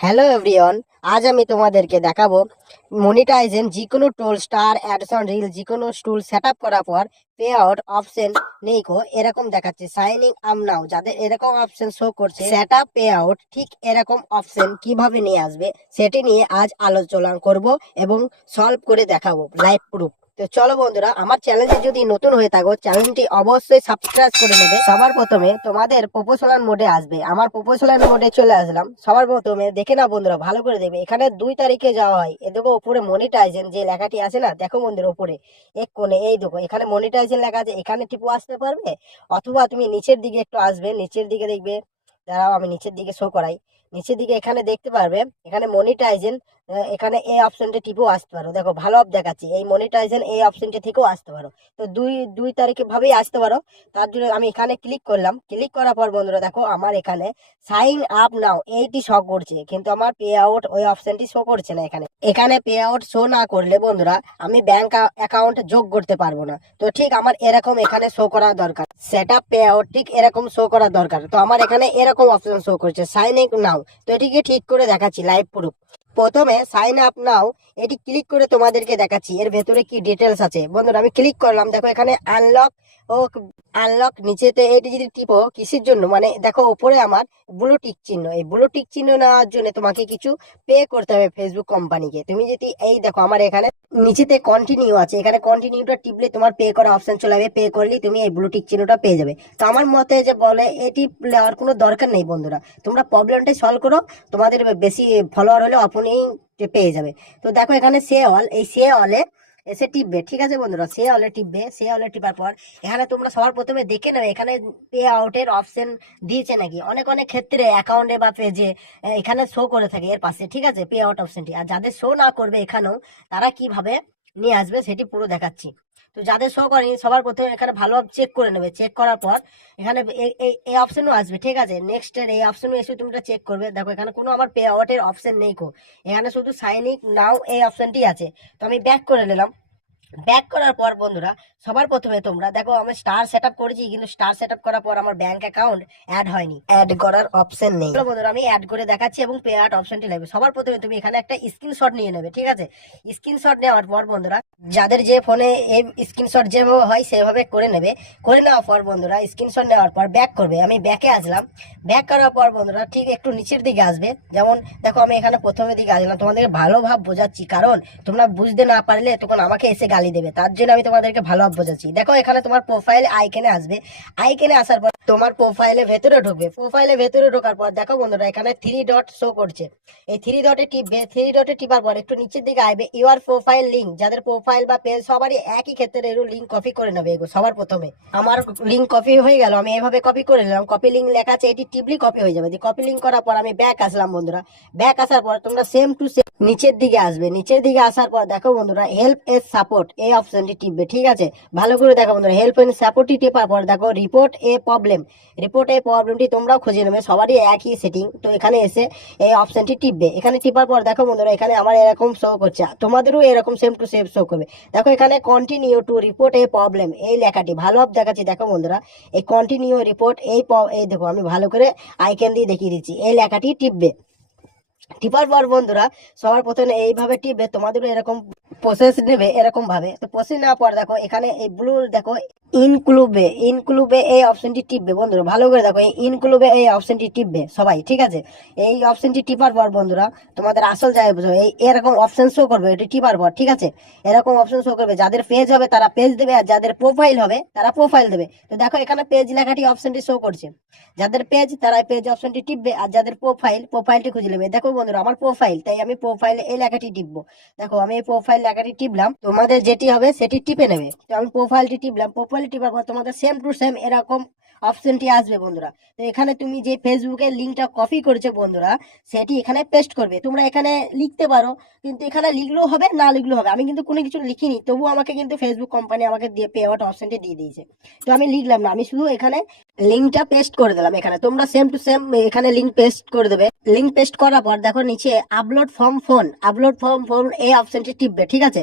Hello everyone, আজ আমি তোমাদেরকে দেখাবো মনিটাইজেশন যে কোনো টুল স্টার অ্যাডসন রিল যে কোনো টুল সেট আপ করার পর পে আউট অপশন নেই কো এরকম দেখাচ্ছে সাইনিং আপ নাও। যাদের এরকম অপশন শো করছে সেট আপ পে আউট, ঠিক এরকম অপশন কিভাবে নিয়ে আসবে সেটি নিয়ে আজ আলোচনা করব এবং সলভ করে দেখাবো লাইভ প্রুফ। তো চলো বন্ধুরা, আমার চ্যানেলে যদি নতুন হয়ে থাকো চ্যানেলটি অবশ্যই সাবস্ক্রাইব করে নেবে। সবার প্রথমে তোমাদের প্রপোশনাল মোডে আসবে, আমার প্রপোশনাল মোডে চলে আসলাম। সবার প্রথমে দেখে না বন্ধুরা, ভালো করে দেখবে, এখানে 2 তারিখে যাওয়া হয়। এ দেখো উপরে মনিটাইজেশন যে লেখাটি আছে না, দেখো বন্ধুরা উপরে এক কোণে এই দেখো এখানে মনিটাইজেশন লেখা আছে, এখানে টিপু আসতে পারবে। অথবা তুমি নিচের দিকে একটু আসবে, নিচের দিকে দেখবে, দাঁড়াও আমি নিচের দিকে শো করাই। নিচের দিকে এখানে দেখতে পারবে এখানে মনিটাইজেশন, এখানে এই অপশনটা টিপেও আসতে পারো। দেখো ভালো অফ দেখাচ্ছি, এই মনিটাইজেশন এই অপশনটা থেকেও আসতে পারো। তো দুই দুই তারিখে ভাবেই আসতে পারো। তার জন্য আমি এখানে ক্লিক করলাম। ক্লিক করার পর বন্ধুরা দেখো আমার এখানে সাইন আপ নাও এইটি শো করছে, কিন্তু আমার পে আউট ওই অপশনটি শো করছে না। এখানে এখানে পে আউট শো না করলে বন্ধুরা আমি ব্যাংক অ্যাকাউন্ট যোগ করতে পারবো না। তো ঠিক আমার এরকম এখানে শো করা দরকার, সেট আপ পে আউট ঠিক এরকম শো করা দরকার। তো আমার এখানে এরকম অপশন শো করছে সাইন আপ নাও। তো এটিকে ঠিক করে দেখাচ্ছি লাইভ প্রুফ। প্রথমে সাইন আপ নাও এটি ক্লিক করে তোমাদেরকে দেখাচ্ছি এর ভেতরে কি ডিটেলস আছে। বন্ধুরা আমি ক্লিক করলাম, দেখো এখানে আনলক ও আনলক নিচেতে এটি যদি টিপো কিসের জন্য, মানে দেখো উপরে আমার ব্লু টিক চিহ্ন, এই ব্লু টিক চিহ্ন নেওয়ার জন্য তোমাকে কিছু পে করতে হবে ফেসবুক কোম্পানিকে। তুমি যদি এই দেখো আমার এখানে নিচেতে কন্টিনিউ আছে, এখানে কন্টিনিউটা টিপলে তোমার পে করা অপশন চলে যাবে, পে করলে তুমি এই ব্লু টিক চিহ্নটা পেয়ে যাবে। তো আমার মতে যে বলে এটি নেওয়ার কোনো দরকার নেই বন্ধুরা, তোমরা প্রবলেমটাই সলভ করো, তোমাদের বেশি ফলোয়ার হলে আপনি পেয়ে যাবে। তো দেখো এখানে সে অল, এই সে অলে এসে টিপবে, ঠিক আছে বন্ধুরা, সে অলে টিপবে। সে অলে টিপার পর এখানে তোমরা সবার প্রথমে দেখে নেবে এখানে পে আউটের অপশন দিয়েছে নাকি। অনেক অনেক ক্ষেত্রে অ্যাকাউন্টে বা পেজে এখানে শো করে থাকে এর পাশে, ঠিক আছে, পে আউট অপশনটি। আর যাদের শো না করবে এখানেও, তারা কিভাবে নিয়ে আসবে সেটি পুরো দেখাচ্ছি। তো যাদের শো করেনি সবার প্রথমে এখানে ভালোভাবে চেক করে নেবে। চেক করার পর এখানে এই অপশনও আসবে, ঠিক আছে, নেক্সট এর এই অপশনও এসে তুমি চেক করবে। দেখো এখানে কোনো আমার পে আউটের অপশন নেই কো, এখানে শুধু সাইন ইন নাও এই অপশনটি আছে। তো আমি ব্যাক করে নিলাম। ব্যাক করার পর বন্ধুরা সবার প্রথমে তোমরা দেখো আমি স্টার সেট আপ করেছি, কিন্তু স্টার সেট আপ করার পর আমার ব্যাংক অ্যাকাউন্ট অ্যাড হয়নি, অ্যাড করার অপশন নেই। চলো বন্ধুরা আমি অ্যাড করে দেখাচ্ছি এবং পে আউট অপশনটি লাগবে। সবার প্রথমে তুমি এখানে একটা স্ক্রিনশট নিয়ে নেবে, ঠিক আছে। স্ক্রিনশট নেওয়ার পর বন্ধুরা যাদের যে ফোনে এই স্ক্রিনশট যেভাবে হয় সেভাবে করে নেবে। করে নেওয়ার পর বন্ধুরা স্ক্রিনশট নেওয়ার পর ব্যাক করবে। আমি ব্যাকে আসলাম। ব্যাক করার পর বন্ধুরা ঠিক একটু নিচের দিকে আসবে, যেমন দেখো আমি এখানে প্রথমের দিকে আসলাম, তোমাদেরকে ভালোভাবে বোঝাচ্ছি, কারণ তোমরা বুঝতে না পারলে তখন আমাকে এসে গালি দেবে, তার জন্য আমি তোমাদেরকে ভালোভাবে বোঝাচ্ছি। দেখো এখানে তোমার প্রোফাইল আইকনে আসবে। আইকনে আসার পর তোমার প্রোফাইলে ভেতরে ঢুকবে। প্রোফাইলে ভেতরে ঢোকার পর দেখো বন্ধুরা এখানে 3 ডট শো করছে, এই 3 ডটে টিপবে। 3 ডটে টিপার পর একটু নিচের দিকে আসবে ইউর প্রোফাইল লিঙ্ক। যাদের প্রোফাইল বা পেজ সবারই একই ক্ষেত্রে এর লিঙ্ক কপি করে নেবে। এগো সবার প্রথমে আমার লিঙ্ক কপি হয়ে গেল, আমি এভাবে কপি করে নিলাম। কপি লিঙ্ক লেখা আছে, এটি টিপলি কপি হয়ে যাবে। কপি লিঙ্ক করার পর আমি ব্যাক আসলাম বন্ধুরা। ব্যাক আসার পর তোমরা সেম টু সেম নিচের দিকে আসবে। নিচের দিকে আসার পর দেখো বন্ধুরা হেল্প এস সাপোর্ট এই অপশনটি টিপবে, ঠিক আছে, ভালো করে দেখো বন্ধুরা। হেল্প এন্ড সাপোর্টটি টিপার পর দেখো রিপোর্ট এ প্রবলেম। রিপোর্ট এ প্রবলেমটি তোমরাও খুঁজে নেবে, সবারই একই সেটিং। তো এখানে এসে এই অপশনটি টিপবে। এখানে টিপার পর দেখো বন্ধুরা এখানে আমার এরকম শো করছে, তোমাদেরও এরকম সেম টু সেম শো করবে। দেখো এখানে continue to report A problem এই লেখাটি ভালোভাবে দেখাচ্ছি। দেখো বন্ধুরা এই কন্টিনিউ রিপোর্ট এই দেখো আমি ভালো করে আইকন দিয়ে দেখিয়ে দিচ্ছি, এই লেখাটি টিপবে। টিপার পর বন্ধুরা সবার প্রথমে এইভাবে টিপবে, তোমাদেরও এরকম প্রসেস নেবে এরকম ভাবে। তো প্রসেস নেওয়ার পর দেখো এখানে এই ব্লু দেখো ইনক্লুবে এই অপশনটি টিপবে বন্ধুরা। ভালো করে দেখো এই ইনক্লুবে এই অপশনটি টিপবে সবাই, ঠিক আছে। এই অপশনটি টিপার পর বন্ধুরা তোমাদের আসল জায়গায় বুঝো এই এরকম অপশন শো করবে, এটি টিপার পর, ঠিক আছে, এরকম অপশন শো করবে। যাদের পেজ হবে তারা পেজ দেবে, আর যাদের প্রোফাইল হবে তারা প্রোফাইল দেবে। তো দেখো এখানে পেজ লেখাটি অপশনটি শো করছে, যাদের পেজ তারা পেজ অপশনটি টিপবে, আর যাদের প্রোফাইলটি খুঁজে নেবে। দেখো বন্ধুরা আমার প্রোফাইল, তাই আমি প্রোফাইলে এই লেখাটি টিপবো। দেখো আমি এই প্রোফাইল লেখাটি টিপলাম, তোমাদের যেটি হবে সেটি টিপে নেবে। তো আমি প্রোফাইলটি টিপলাম, প্রোফাইল টিপার পর তোমাদের সেম টু সেম এরকম অপশনটি আসবে বন্ধুরা। তো এখানে তুমি যে ফেসবুকের লিঙ্কটা কপি করেছো বন্ধুরা সেটি এখানে পেস্ট করবে। তোমরা এখানে লিখতে পারো, কিন্তু এখানে লিখলেও হবে না লিখলেও হবে। আমি কিন্তু কোনো কিছু লিখিনি, তবুও আমাকে কিন্তু ফেসবুক কোম্পানি আমাকে দিয়ে পে আউট অপশনটি দিয়ে দিয়েছে। তো আমি লিখলাম না, আমি শুধু এখানে লিঙ্কটা পেস্ট করে দিলাম এখানে, তোমরা সেম টু সেম এখানে লিঙ্ক পেস্ট করে দেবে। লিঙ্ক পেস্ট করার পর দেখো নিচে আপলোড ফর্ম ফোন এই অপশনটি টিপবে, ঠিক আছে।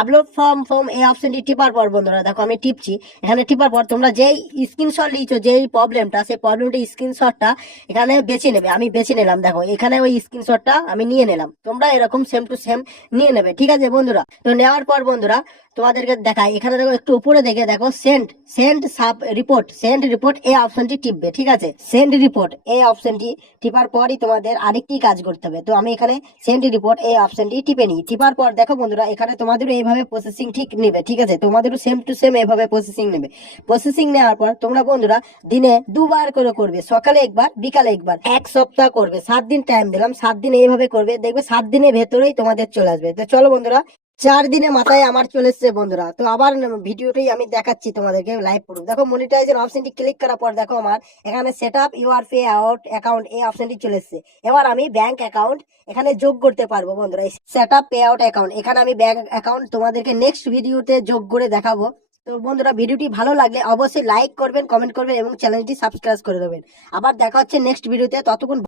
আপলোড ফর্ম এই অপশনটি টিপার পর বন্ধুরা দেখো আমি টিপছি, এখানে টিপার পর তোমরা যেই স্ক্রিনশট নিয়েছো যেই প্রবলেমটা, সেই প্রবলেমটা স্ক্রিনশটটা এখানে বেছে নেবে। আমি বেছে নিলাম, দেখো এখানে ওই স্ক্রিনশটটা আমি নিয়ে নিলাম, তোমরা এরকম সেম টু সেম নিয়ে নেবে, ঠিক আছে বন্ধুরা। তো নেওয়ার পর বন্ধুরা তোমাদেরকে দেখাই, এখানে দেখো একটু উপরে দেখে দেখো সেন্ড রিপোর্ট এই অপশনটি টিপবে, ঠিক আছে। সেন্ড রিপোর্ট এই অপশনটি টিপার পরই তোমাদের আরেকটি কাজ করতে হবে। তো আমি এখানে সেন্ড রিপোর্ট এই অপশনটি টিপে নিই। টিপার পর দেখো বন্ধুরা এখানে তোমাদেরও এইভাবে প্রসেসিং ঠিক নেবে, ঠিক আছে। তোমাদেরও সেম টু সেম এইভাবে প্রসেসিং নেবে। প্রসেসিং নেওয়ার পর তোমরা বন্ধুরা দিনে 2 বার করে করবে, সকালে একবার বিকালে একবার, 1 সপ্তাহ করবে। 7 দিন টাইম দিলাম, 7 দিন এইভাবে করবে, দেখবে 7 দিনের ভেতরেই তোমাদের চলে আসবে। তো চলো বন্ধুরা, 4 দিনের মাথায় আমার চলে এসছে বন্ধুরা। তো আবার ভিডিওটাই আমি দেখাচ্ছি তোমাদেরকে লাইভ প্রুফ। দেখো মনিটাইজেশন অপশনটি ক্লিক করার পর দেখো আমার এখানে set up your pay out account এই অপশনটি চলে এসছে। এবার আমি ব্যাংক অ্যাকাউন্ট এখানে যোগ করতে পারবো বন্ধুরা। Set up pay out account, এখানে আমি ব্যাংক অ্যাকাউন্ট তোমাদেরকে নেক্সট ভিডিওতে যোগ করে দেখাবো। তো বন্ধুরা ভিডিওটি ভালো লাগলে অবশ্যই লাইক করবেন, কমেন্ট করবেন এবং চ্যানেলটি সাবস্ক্রাইব করে দেবেন। আবার দেখা হচ্ছে নেক্সট ভিডিওতে, ততক্ষণ